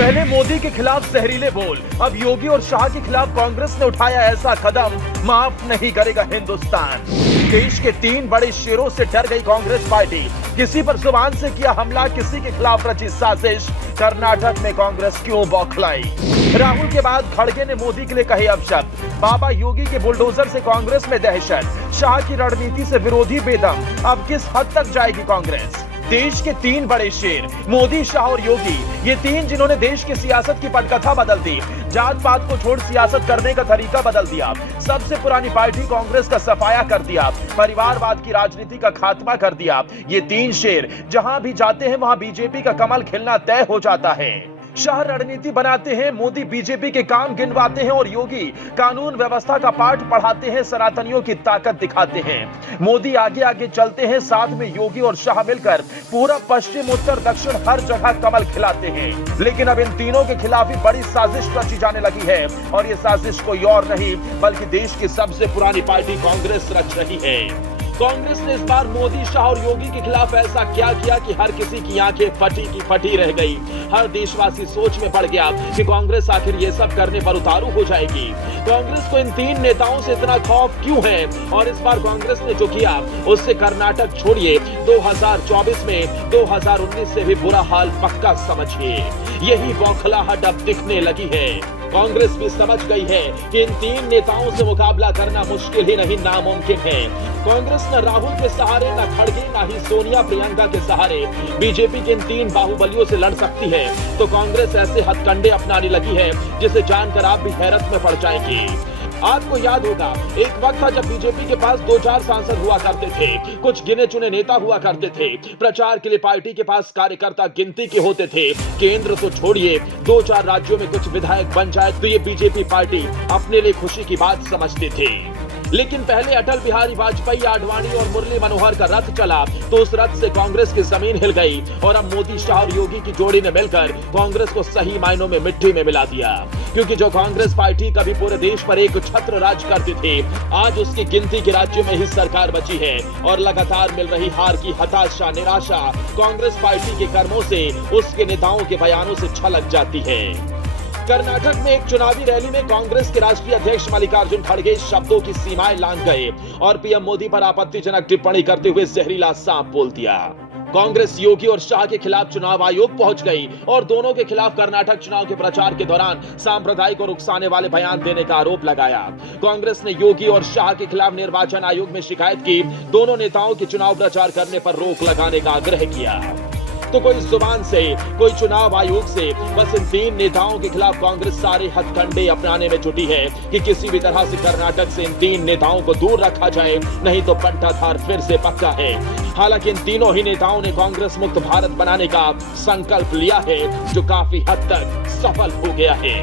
पहले मोदी के खिलाफ जहरीले बोल, अब योगी और शाह के खिलाफ कांग्रेस ने उठाया ऐसा कदम, माफ नहीं करेगा हिंदुस्तान। देश के 3 बड़े शेरों से डर गई कांग्रेस पार्टी, किसी पर जुबान से किया हमला, किसी के खिलाफ रची साजिश। कर्नाटक में कांग्रेस क्यों बौखलाई? राहुल के बाद खड़गे ने मोदी के लिए कहे अपशब्द, बाबा योगी के बुलडोजर से कांग्रेस में दहशत, शाह की रणनीति से विरोधी बेदम। अब किस हद तक जाएगी कांग्रेस? देश के 3 बड़े शेर मोदी, शाह और योगी, ये 3 जिन्होंने देश की सियासत की पटकथा बदल दी, जात पात को छोड़ सियासत करने का तरीका बदल दिया, सबसे पुरानी पार्टी कांग्रेस का सफाया कर दिया, परिवारवाद की राजनीति का खात्मा कर दिया। ये 3 शेर जहां भी जाते हैं वहां बीजेपी का कमल खिलना तय हो जाता है। शाह रणनीति बनाते हैं, मोदी बीजेपी के काम गिनवाते हैं और योगी कानून व्यवस्था का पाठ पढ़ाते हैं, सनातनियों की ताकत दिखाते हैं। मोदी आगे आगे चलते हैं, साथ में योगी और शाह मिलकर पूरा पश्चिम उत्तर दक्षिण हर जगह कमल खिलाते हैं। लेकिन अब इन तीनों के खिलाफ भी बड़ी साजिश रची जाने लगी है और ये साजिश कोई और नहीं बल्कि देश की सबसे पुरानी पार्टी कांग्रेस रच रही है। कांग्रेस ने इस बार मोदी, शाह और योगी के खिलाफ ऐसा क्या किया कि हर किसी की आंखें फटी की फटी रह गई। हर देशवासी सोच में पड़ गया कि कांग्रेस आखिर ये सब करने पर उतारू हो जाएगी। कांग्रेस को इन 3 नेताओं से इतना खौफ क्यों है? और इस बार कांग्रेस ने जो किया उससे कर्नाटक छोड़िए 2024 में 2019 से भी बुरा हाल पक्का समझिए। यही बौखलाहट अब दिखने लगी है। कांग्रेस भी समझ गई है कि इन 3 नेताओं से मुकाबला करना मुश्किल ही नहीं नामुमकिन है। कांग्रेस न राहुल के सहारे, न खड़गे, न ही सोनिया प्रियंका के सहारे बीजेपी के इन 3 बाहुबलियों से लड़ सकती है। तो कांग्रेस ऐसे हथकंडे अपनाने लगी है जिसे जानकर आप भी हैरत में पड़ जाएंगे। आपको याद होगा एक वक्त था जब बीजेपी के पास 2-4 सांसद हुआ करते थे, कुछ गिने चुने नेता हुआ करते थे, प्रचार के लिए पार्टी के पास कार्यकर्ता गिनती के होते थे। केंद्र तो छोड़िए, 2-4 राज्यों में कुछ विधायक बन जाए तो ये बीजेपी पार्टी अपने लिए खुशी की बात समझते थे। लेकिन पहले अटल बिहारी वाजपेयी, आडवाणी और मुरली मनोहर का रथ चला तो उस रथ से कांग्रेस की जमीन हिल गई और अब मोदी, शाह और योगी की जोड़ी ने मिलकर कांग्रेस को सही मायनों में मिट्टी में मिला दिया। क्योंकि जो कांग्रेस पार्टी कभी पूरे देश पर एक छत्र राज करती थी, आज उसकी गिनती के राज्य में ही सरकार बची है और लगातार मिल रही हार की हताशा, निराशा कांग्रेस पार्टी के कर्मों से, उसके नेताओं के बयानों से छलक जाती है। कर्नाटक में एक चुनावी रैली में कांग्रेस के राष्ट्रीय अध्यक्ष मल्लिकार्जुन खड़गे शब्दों की सीमाएं लांघ गए और पीएम मोदी पर आपत्तिजनक टिप्पणी करते हुए जहरीला सांप बोल दिया। कांग्रेस योगी और शाह के खिलाफ चुनाव आयोग पहुंच गई और दोनों के खिलाफ कर्नाटक चुनाव के प्रचार के दौरान सांप्रदायिक और उकसाने वाले बयान देने का आरोप लगाया। कांग्रेस ने योगी और शाह के खिलाफ निर्वाचन आयोग में शिकायत की, दोनों नेताओं के चुनाव प्रचार करने पर रोक लगाने का आग्रह किया। तो कोई जुबान से, कोई चुनाव आयोग से, बस इन 3 नेताओं के खिलाफ कांग्रेस सारे हथकंडे अपनाने में जुटी है कि किसी भी तरह से कर्नाटक से इन 3 नेताओं को दूर रखा जाए, नहीं तो बंटाधार फिर से पक्का है। हालांकि इन तीनों ही नेताओं ने कांग्रेस मुक्त भारत बनाने का संकल्प लिया है जो काफी हद तक सफल हो गया है।